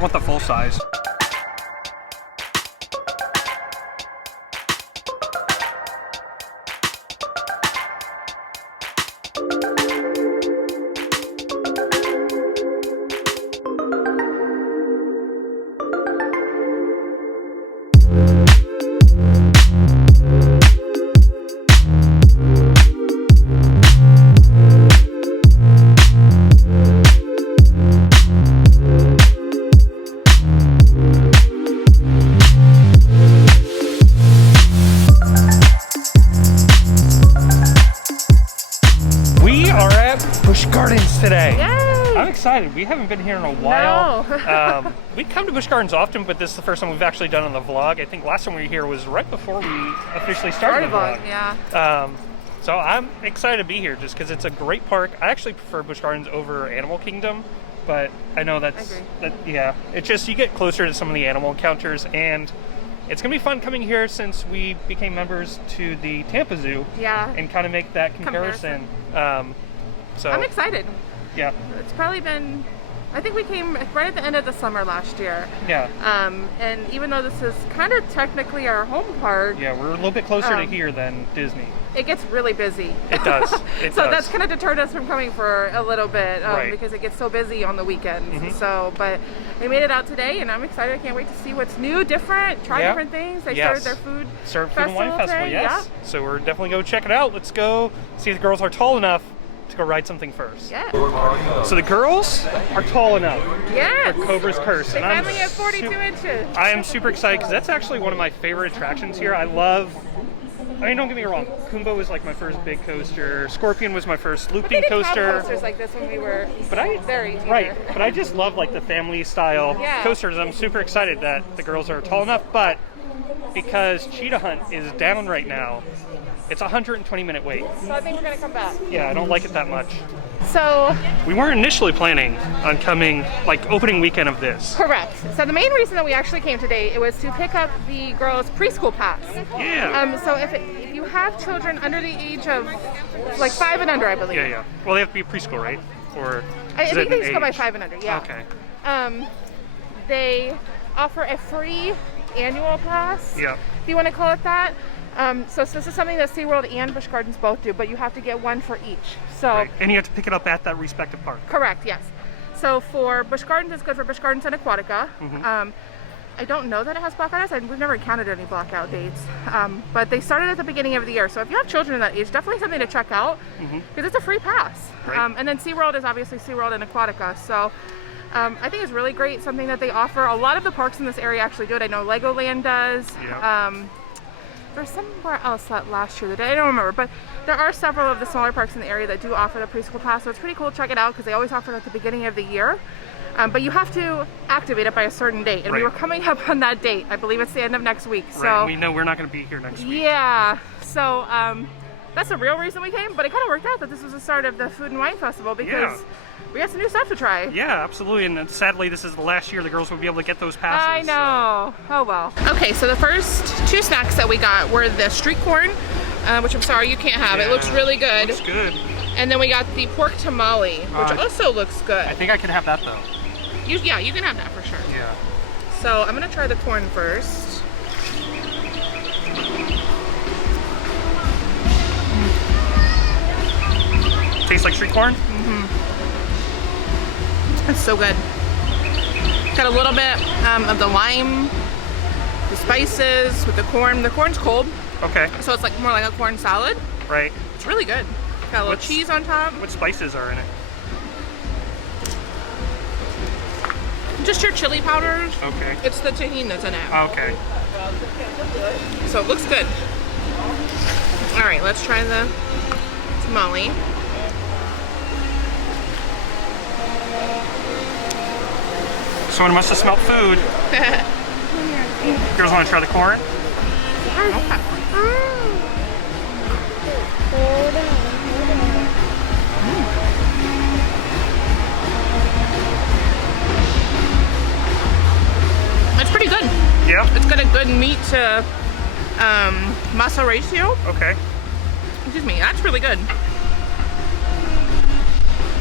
want the full size. Busch Gardens today. Yay! I'm excited. We haven't been here in a while. No. We come to Busch Gardens often, but this is the first time we've actually done on the vlog. I think last time we were here was right before we officially started the vlog. Yeah. So I'm excited to be here just because it's a great park. I actually prefer Busch Gardens over Animal Kingdom, but I know yeah. It's just you get closer to some of the animal encounters, and it's gonna be fun coming here since we became members to the Tampa Zoo. Yeah. And kind of make that comparison. So I'm excited. Yeah. It's probably been, I think we came right at the end of the summer last year. Yeah. And even though this is kind of technically our home park. Yeah, we're a little bit closer to here than Disney. It gets really busy. It does. So that's kind of deterred us from coming for a little bit right. because it gets so busy on the weekends. Mm-hmm. So, but we made it out today, and I'm excited. I can't wait to see what's new, different, try different things. They started their food and wine festival. today. Yes. Yeah. So we're definitely going to check it out. Let's go see if the girls are tall enough to go ride something first. Yeah. So the girls are tall enough. Yes. For Cobra's Curse. They finally have 42 inches. I am super excited because that's actually one of my favorite attractions here. I mean, don't get me wrong. Kumbo was like my first big coaster. Scorpion was my first looping coaster. Have coasters like this when we were very teenager. Right. But I just love like the family style coasters. I'm super excited that the girls are tall enough, but because Cheetah Hunt is down right now, it's a 120-minute wait. So I think we're gonna come back. Yeah, I don't like it that much. So we weren't initially planning on coming like opening weekend of this. Correct. So the main reason that we actually came today, it was to pick up the girls' preschool pass. Yeah. So if you have children under the age of like 5 and under, I believe. Yeah. Well, they have to be preschool, right? Or I think they just go by 5 and under. Yeah. Okay. They offer a free annual pass. Yeah. If you want to call it that. So this is something that SeaWorld and Busch Gardens both do, but you have to get one for each. So right. And you have to pick it up at that respective park. Correct, yes. So for Busch Gardens, it's good for Busch Gardens and Aquatica. Mm-hmm. I don't know that it has blackout dates. We've never encountered any blackout dates, but they started at the beginning of the year. So if you have children in that age, definitely something to check out because it's a free pass. Right. And then SeaWorld is obviously SeaWorld and Aquatica. So I think it's really great, something that they offer. A lot of the parks in this area actually do it. I know Legoland does. Yeah. There's somewhere else that last year that I don't remember, but there are several of the smaller parks in the area that do offer the preschool pass, so it's pretty cool to check it out because they always offer it at the beginning of the year. But you have to activate it by a certain date, and we were coming up on that date. I believe it's the end of next week. So right. We know we're not going to be here next week. Yeah. So that's the real reason we came, but it kind of worked out that this was the start of the Food and Wine Festival because we got some new stuff to try. Yeah, absolutely. And sadly, this is the last year the girls will be able to get those passes. I know. So. Oh well. Okay, so the first 2 snacks that we got were the street corn, which I'm sorry you can't have. It looks really good. Looks good. And then we got the pork tamale, which also looks good. I think I can have that though. You can have that for sure. Yeah. So I'm gonna try the corn first. Tastes like street corn? It's so good. Got a little bit of the lime, the spices with the corn. The corn's cold. Okay. So it's like more like a corn salad. Right. It's really good. Got a little cheese on top. What spices are in it? Just your chili powders. Okay. It's the tahini that's in it. Okay. So it looks good. All right, let's try the tamale. Someone must have smelled food. Girls want to try the corn? Okay. It's pretty good. Yeah. It's got a good meat to muscle ratio. Okay. Excuse me, that's really good.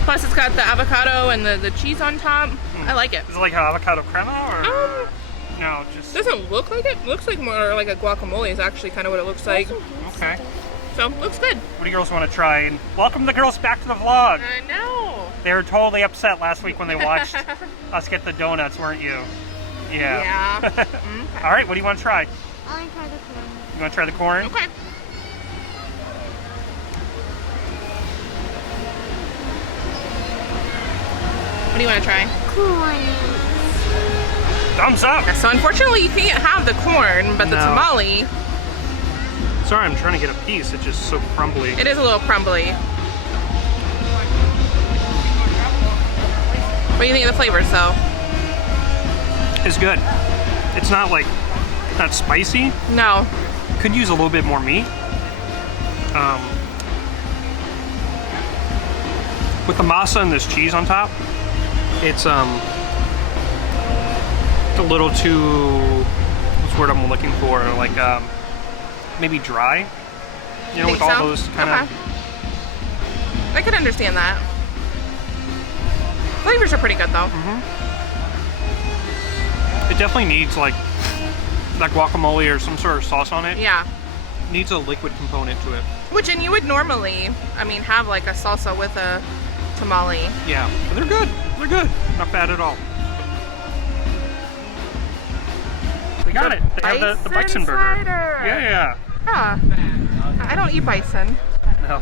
Plus it's got the avocado and the cheese on top. I like it. Is it like an avocado crema or? No, just... Doesn't look like it. Looks like more like a guacamole is actually kind of what it looks like. Okay. So, looks good. What do you girls want to try? And welcome the girls back to the vlog. I know. They were totally upset last week when they watched us get the donuts, weren't you? Yeah. Yeah. All right, what do you want to try? I want to try the corn. You want to try the corn? Okay. What do you want to try? Corn. Thumbs up. So unfortunately you can't have the corn, but the No. tamale. Sorry, I'm trying to get a piece. It's just so crumbly. It is a little crumbly. What do you think of the flavors though? It's good. It's not like, not spicy. No. Could use a little bit more meat. With the masa and this cheese on top, it's a little too, what's the word I'm looking for? Like maybe dry. You know, Think with all so? those kind Okay. of. I could understand that. Flavors are pretty good though. It definitely needs like that guacamole or some sort of sauce on it. Yeah. Needs a liquid component to it. Which, and you would normally, I mean, have like a salsa with a tamale. Yeah, but they're good. They're good. Not bad at all. We got it. They have the bison burger. Cider. Yeah. Yeah. I don't eat bison, No.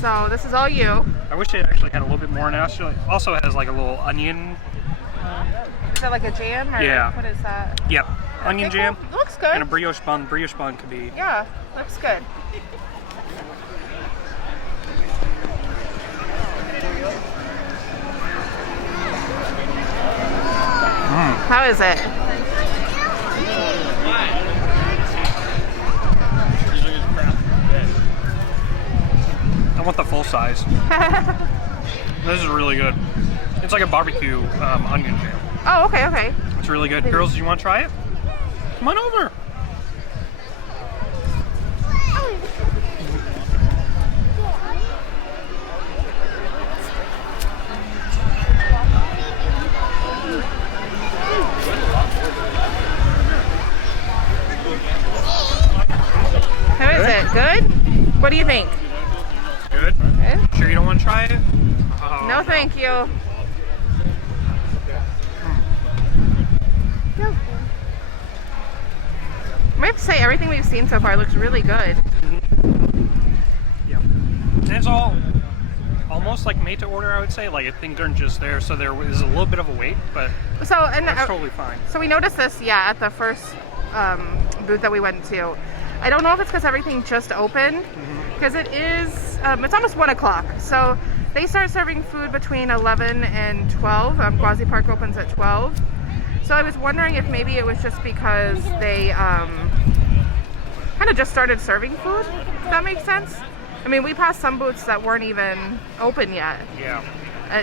so this is all you. I wish it actually had a little bit more. And also has like a little onion. Is that like a jam or Yeah. what is that? Yep. Onion Okay, jam. cool. Looks good. And a brioche bun. Brioche bun could be. Yeah, looks good. How is it? I want the full size. This is really good. It's like a barbecue onion jam. Oh, okay. It's really good. Girls, do you want to try it? Come on over. How is it? Good? What do you think? Good. Good? Sure you don't want to try it? Oh, No, thank you. I have to say, everything we've seen so far looks really good. Yeah. And it's all almost like made to order, I would say. Like things aren't just there, so there is a little bit of a wait, but that's totally fine. So we noticed this, at the first booth that we went to. I don't know if it's because everything just opened, because it is, it's almost 1 o'clock. So they start serving food between 11 and 12. Gwazi Park opens at 12. So I was wondering if maybe it was just because they kind of just started serving food, if that makes sense. I mean, we passed some booths that weren't even open yet. Yeah.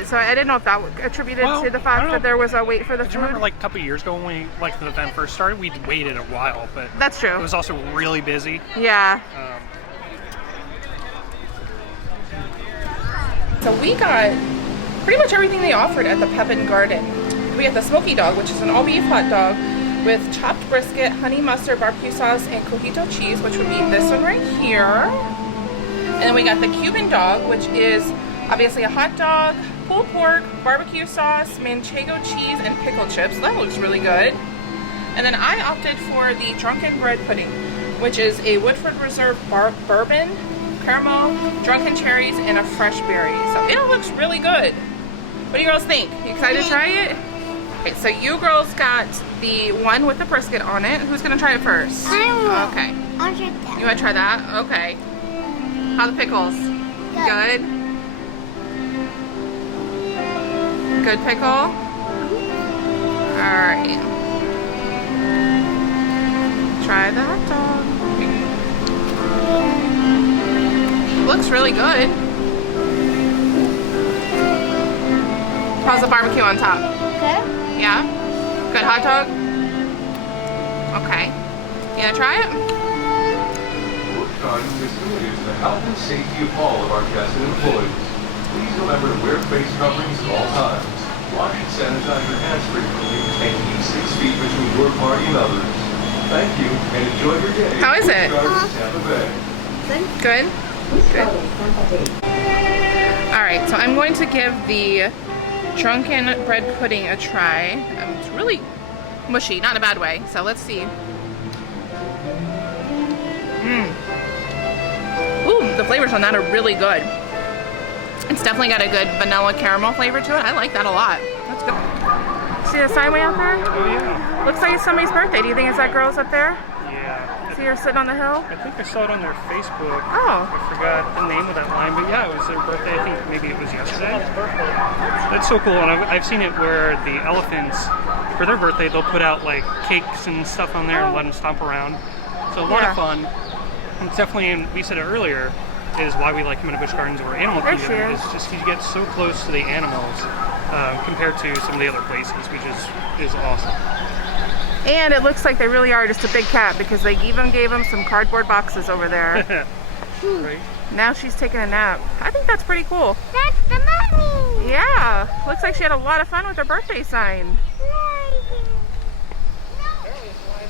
So I didn't know if that attributed to the fact that there was a wait for the Do food. you remember like a couple years ago when the event first started, we waited a while, but That's true. it was also really busy. Yeah. So we got pretty much everything they offered at the Pepin Garden. We got the smoky dog, which is an all-beef hot dog with chopped brisket, honey mustard, barbecue sauce, and cojito cheese, which would be this one right here. And then we got the Cuban dog, which is obviously a hot dog, pulled pork, barbecue sauce, manchego cheese, and pickled chips. That looks really good. And then I opted for the drunken bread pudding, which is a Woodford Reserve bourbon, caramel, drunken cherries, and a fresh berry. So it looks really good. What do you girls think? You excited to try it? Okay, so you girls got the one with the brisket on it. Who's gonna try it first? I will. Okay. I'll try that. You wanna try that? Okay. How the pickles? Good. Good pickle? Alright. Try the hot dog. Looks really good. How's the barbecue on top? Good? Yeah? Good hot dog? Okay. You gonna try it? Busch Gardens facilities the health and safety of all of our guests and employees. Please remember to wear face coverings at all times. Wash and sanitize your hands frequently and keep 6 feet between your party and others. Thank you and enjoy your day. How is it? Busch Gardens Tampa Bay. Good? Good. Alright, so I'm going to give the drunken bread pudding a try. It's really mushy, not in a bad way. So let's see. Ooh, the flavors on that are really good. It's definitely got a good vanilla caramel flavor to it. I like that a lot. That's good. See the sign way out there? Oh yeah. Looks like it's somebody's birthday. Do you think it's that girl's up there? Yeah. See her sitting on the hill? I think I saw it on their Facebook. Oh. I forgot the name of that line, but yeah, it was their birthday. I think maybe it was yesterday. That's so cool, and I've seen it where the elephants, for their birthday, they'll put out like cakes and stuff on there and let them stomp around. So a lot of fun. It's definitely, and we said it earlier, is why we like coming to Busch Gardens or Animal Kingdom. Is just you get so close to the animals compared to some of the other places, which is awesome. And it looks like they really are just a big cat because they even gave him some cardboard boxes over there. Right. Now she's taking a nap. I think that's pretty cool. That's the mommy. Yeah, looks like she had a lot of fun with her birthday sign.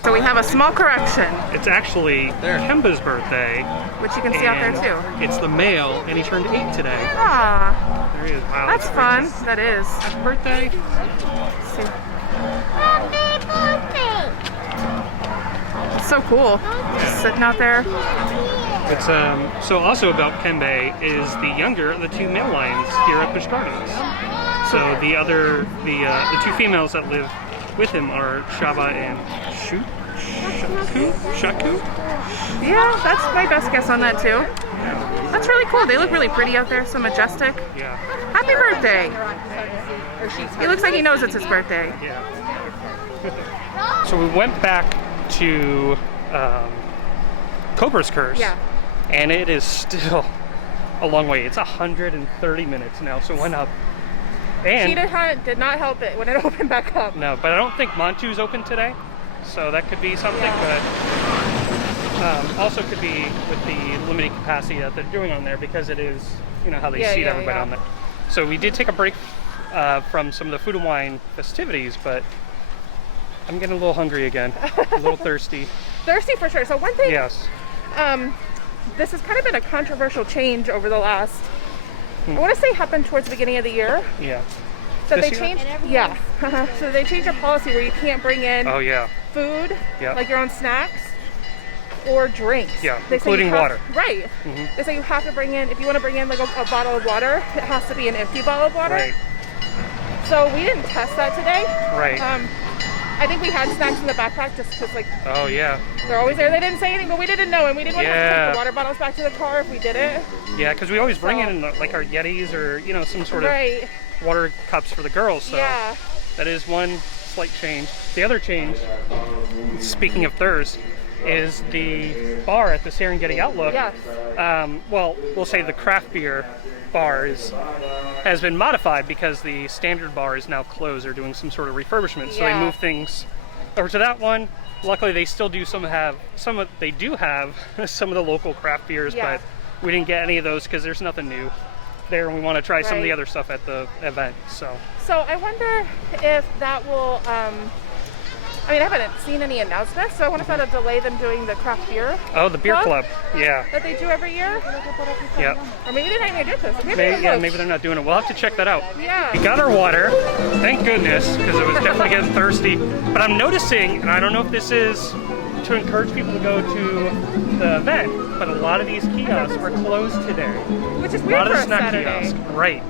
So we have a small correction, It's actually Kemba's birthday. which you can see out there too. It's the male, and he turned 8 today. Ah, There he is. Wow, that's fun. crazy. That is. Happy birthday. Let's see. Happy birthday. It's so cool. Just sitting out there. It's so also about Kemba is the younger of the 2 male lions here at Busch Gardens. So the 2 females that live with him are Shaba and Shaku. Yeah, that's my best guess on that too. That's really cool. They look really pretty out there, so majestic. Yeah. Happy birthday! He looks like he knows it's his birthday. Yeah. So we went back to Cobra's Curse. Yeah. And it is still a long way. It's 130 minutes now, so it went up. And Cheetah Hunt did not help it when it opened back up. no, but I don't think Montu's open today, so that could be something. But also could be with the limited capacity that they're doing on there because it is, you know, how they seat everybody on there. So we did take a break from some of the food and wine festivities, but I'm getting a little hungry again, a little thirsty. Thirsty for sure. So one thing, Yes. this has kind of been a controversial change over the last, I want to say happened towards the beginning of the year. Yeah. That This they year? changed, yeah. So they changed their policy where you can't bring in Oh yeah. food, Yeah. like your own snacks, or drinks. Yeah, They say you including have- water. Right. They say you have to bring in, if you want to bring in like a bottle of water, it has to be an empty bottle of water. Right. So we didn't test that today. Right. I think we had snacks in the backpack just because like Oh yeah. they're always there. They didn't say anything, but we didn't know, and we didn't want to have to Yeah. take the water bottles back to the car if we did it. Yeah, because we always bring So- in like our Yetis or some sort of Right. water cups for the girls. So Yeah. that is one slight change. The other change, speaking of thirst, is the bar at the Serengeti Outlook. Yes. Well, we'll say the craft beer bar has been modified because the standard bar is now closed. They're doing some sort of refurbishment, so they Yeah. move things over to that one. Luckily, they still do they do have some of the local craft beers, Yeah. but we didn't get any of those because there's nothing new there, and we want to try some of the Right. other stuff at the event. So So I wonder if that will. I mean, I haven't seen any announcements, so I wonder if that'll delay them doing the craft beer oh, the beer club, yeah. that they do every year. Yeah. Or maybe they didn't even do this. Maybe they're not doing it. We'll have to check that out. Yeah. We got our water, thank goodness, because it was definitely getting thirsty. But I'm noticing, and I don't know if this is to encourage people to go to the event, but a lot of these kiosks are closed today. Which is A weird lot for of a the snack Saturday. kiosks, right?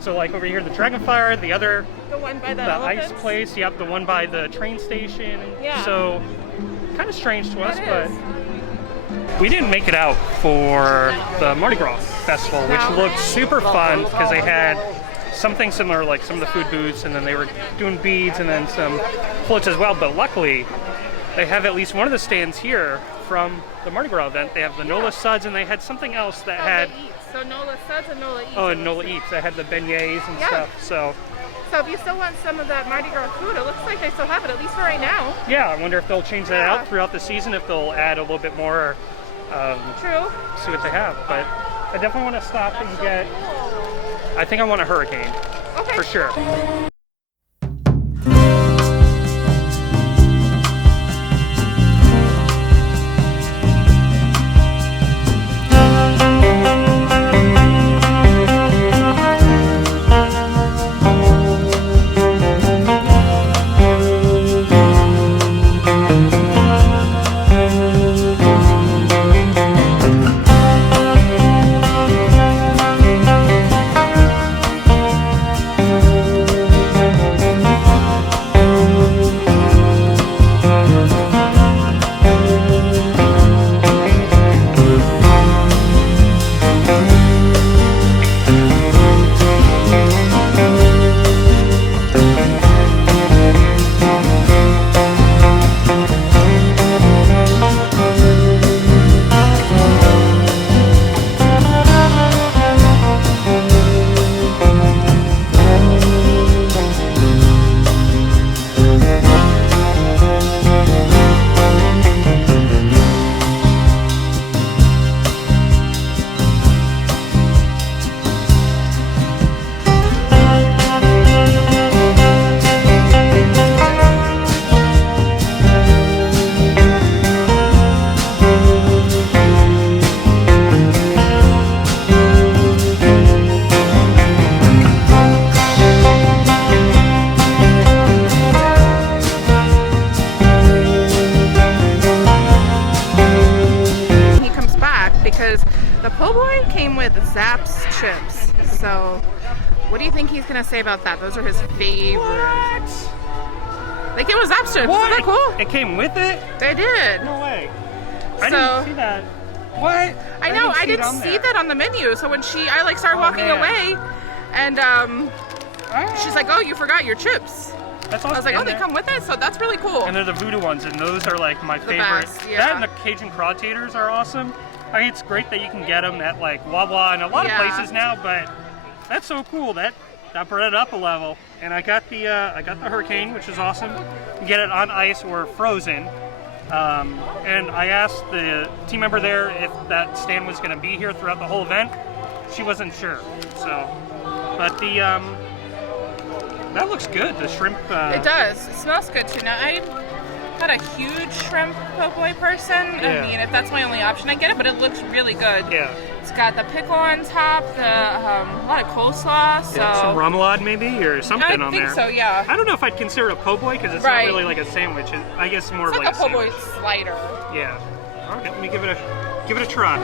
So like over here, the Dragonfire, the other, The one by the the elephants. ice place, yep, the one by the train station. Yeah. So kind of strange to us, It but is. we didn't make it out for the Mardi Gras festival, which No. looked super fun because they had something similar, like some of the food booths, and then they were doing beads and then some floats as well. But luckily, they have at least one of the stands here from the Mardi Gras event. They have the Nola Suds, and they had something else that had, Nola Eats. So Nola Suds and Nola Eats. oh, and Nola Eats. That had the beignets and Yeah. stuff. So So if you still want some of that Mardi Gras food, it looks like they still have it, at least for right now. yeah, I wonder if they'll change that Yeah. out throughout the season, if they'll add a little bit more, True. see what they have. But I definitely want to stop and get, I think I want a hurricane. Okay. For sure. Because the po' boy came with Zapp's chips. So what do you think he's gonna say about that? Those are his favorites. What? They came with Zapp's chips. What? Isn't that cool? It came with it? They did. No way. I So- didn't see that. What? I know. I didn't see that on the menu. So when I like started walking man. away, and she's like, "Oh, you forgot your chips." That's I was like, "Oh, they come with it." So that's really cool. And they're the voodoo ones, and those are like my favorite. best, yeah. That and the Cajun craw taters are awesome. I mean, it's great that you can get them at like Wawa and a lot of places now, but that's so cool. That brought it up a level. And I got the Hurricane, which is awesome. You can get it on ice or frozen. And I asked the team member there if that stand was going to be here throughout the whole event. She wasn't sure. So, but the that looks good. The shrimp. It does. It smells good too. Now I'm not a huge shrimp po' boy person. Yeah. I mean, if that's my only option, I get it. But it looks really good. Yeah. It's got the pickle on top, a lot of coleslaw. So Yeah, some remoulade maybe or something on there. I think so. Yeah. I don't know if I'd consider it a po' boy because it's Right. not really like a sandwich. I guess more It's of like like a po' boy sandwich. slider. Yeah. All right, let me give it a try.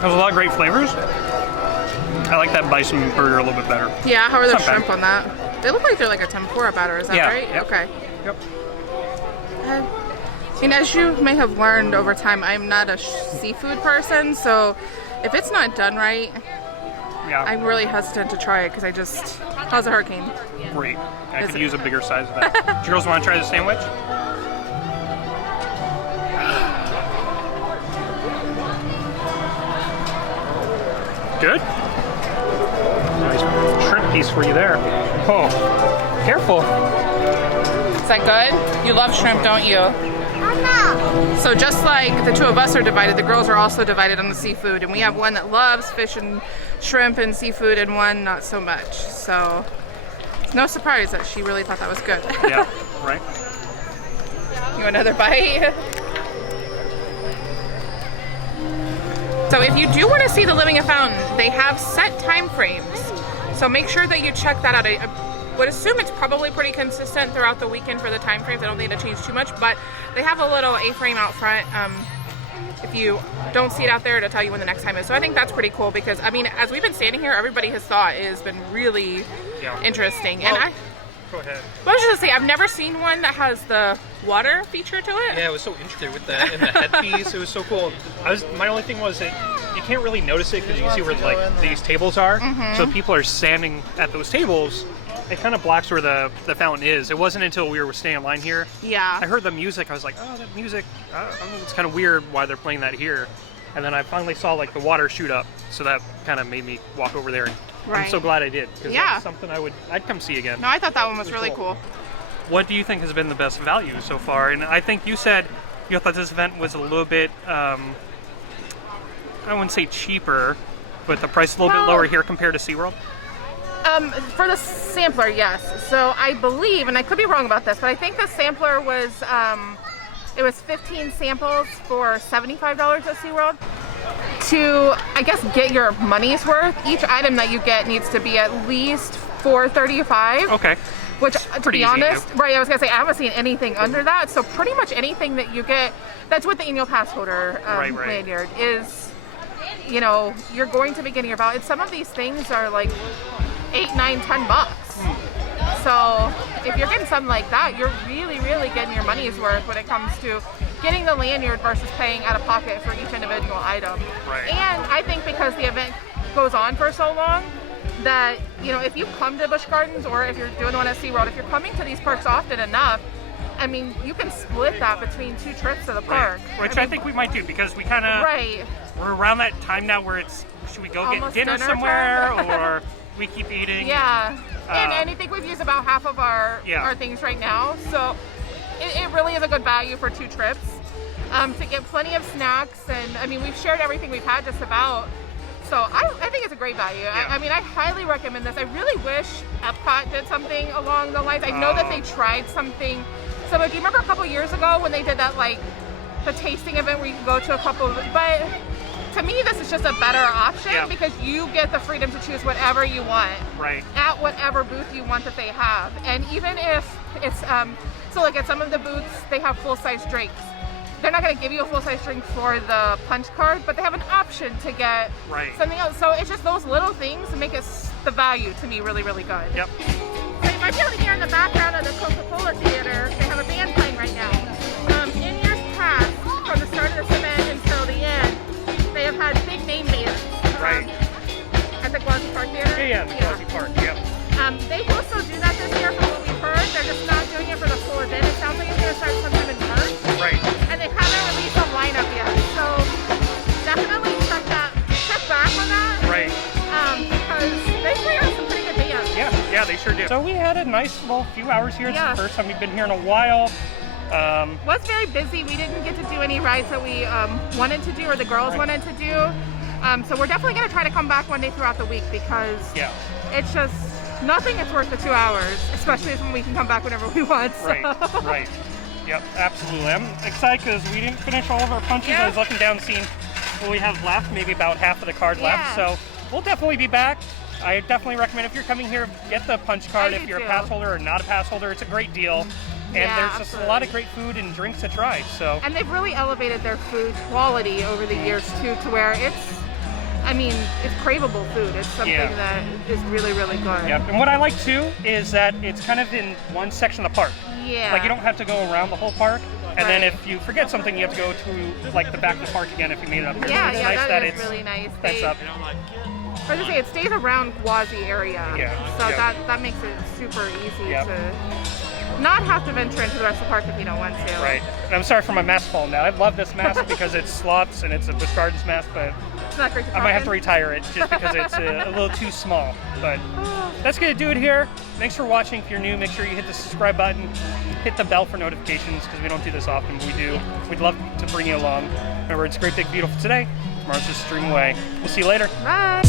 There's a lot of great flavors. I like that bison burger a little bit better. Yeah. How are the It's not shrimp bad. on that? They look like they're like a tempura batter. Is that Yeah, right? yep. Okay. Yep. And as you may have learned over time, I'm not a seafood person, so if it's not done right, Yeah. I'm really hesitant to try it because I just. How's a hurricane? Great. I Is could it- use a bigger size of that. Do you girls want to try the sandwich? Good. Nice shrimp piece for you there. Oh, careful. Is that good? You love shrimp, don't you? Oh So just like the two of us are divided, the girls are also divided on the seafood, and we have one that loves fish and shrimp and seafood, and one not so much. So it's no surprise that she really thought that was good. Yeah, right? You want another bite? So if you do want to see the Living a Fountain, they have set time frames. So make sure that you check that out. I would assume it's probably pretty consistent throughout the weekend for the time frames. I don't think it'll change too much, but they have a little A-frame out front. If you don't see it out there, it'll tell you when the next time is. So I think that's pretty cool because, I mean, as we've been standing here, everybody has thought it has been really interesting. And Go ahead. I was just gonna say, I've never seen one that has the water feature to it. Yeah, it was so interesting with that and the headpiece. It was so cool. My only thing was that you can't really notice it because you can see where like these tables are. So people are standing at those tables. It kind of blocks where the fountain is. It wasn't until we were staying in line here. Yeah. I heard the music. I was like, oh, that music. I don't know, it's kind of weird why they're playing that here. And then I finally saw like the water shoot up, so that kind of made me walk over there. And I'm so glad I did because Yeah. that's something I'd come see again. No, I thought that one was really cool. what do you think has been the best value so far? And I think you said you thought this event was a little bit, I wouldn't say cheaper, but the price is a little bit lower here compared to SeaWorld. For the sampler, yes. So I believe, and I could be wrong about this, but I think the sampler was, it was 15 samples for $75 at SeaWorld. To, I guess, get your money's worth, each item that you get needs to be at least $4.35. Okay. Which, to be honest, right, I was going to say, I haven't seen anything under that. So pretty much anything that you get, that's with the annual pass holder lanyard, is, you know, you're going to be getting your value. Some of these things are like $8, $9, $10. So if you're getting something like that, you're really, really getting your money's worth when it comes to getting the lanyard versus paying out of pocket for each individual item. Right. And I think because the event goes on for so long, that, you know, if you come to Busch Gardens or if you're doing the one at SeaWorld, if you're coming to these parks often enough, I mean, you can split that between 2 trips to the park. Right. Which I think we might do, because we kind of, we're around that time now where it's, should we go almost get dinner somewhere or we keep eating? Yeah. And I think we've used about half of our things right now. So it really is a good value for 2 trips. To get plenty of snacks, and I mean, we've shared everything we've had just about. So I think it's a great value. Yeah. I mean, I highly recommend this. I really wish Epcot did something along the lines. I know that they tried something. So do you remember a couple years ago when they did that, like, the tasting event where you could go to a couple, but to me, this is just a better option because you get the freedom to choose whatever you want at whatever booth you want that they have. And even if it's, so like at some of the booths, they have full-size drinks. They're not going to give you a full-size drink for the punch card, but they have an option to get something else. So it's just those little things that make it the value to me really, really good. Yep. So you might be able to hear in the background of the Coca-Cola theater, they have a band playing right now. In years past, from the start of this event until the end, they have had big name bands. At the Gwazi Park Theater. Yeah, the Gwazi Park, yep. They will still do that this year from what we've heard. They're just not doing it for the full event. It sounds like it's going to start sometime in March. And they haven't released a lineup yet. So definitely check back on that. Because they play on some pretty good bands. Yeah, they sure do. So we had a nice little few hours here. It's the first time we've been here in a while. Was very busy. We didn't get to do any rides that we wanted to do or the girls wanted to do. So we're definitely going to try to come back one day throughout the week because it's just nothing is worth the 2 hours, especially when we can come back whenever we want. So. Right. Yep, absolutely. I'm excited because we didn't finish all of our punches. I was looking down, seeing what we have left, maybe about half of the card left. So we'll definitely be back. I definitely recommend if you're coming here, get the punch card. If you're a pass holder or not a pass holder, it's a great deal. And there's just a lot of great food and drinks to try. So. And they've really elevated their food quality over the years too, to where it's, I mean, it's craveable food. It's something that is really, really good. Yep. And what I like too is that it's kind of in one section of the park. Like you don't have to go around the whole park. And then if you forget something, you have to go to like the back of the park again if you made it up here. Yeah, so it's yeah, nice that is really nice. That's up. I was gonna say, it stays around Gwazi area. So that makes it super easy to not have to venture into the rest of the park if you don't want to. Right. And I'm sorry for my mask phone now. I love this mask because it's slots and it's a Busch Gardens mask, but it's not great to I might have to retire it just because it's a little too small. But that's going to do it here. Thanks for watching. If you're new, make sure you hit the subscribe button, hit the bell for notifications because we don't do this often, but we do. We'd love to bring you along. Remember, it's great, big, beautiful today. Tomorrow's just a stream away. We'll see you later. Bye.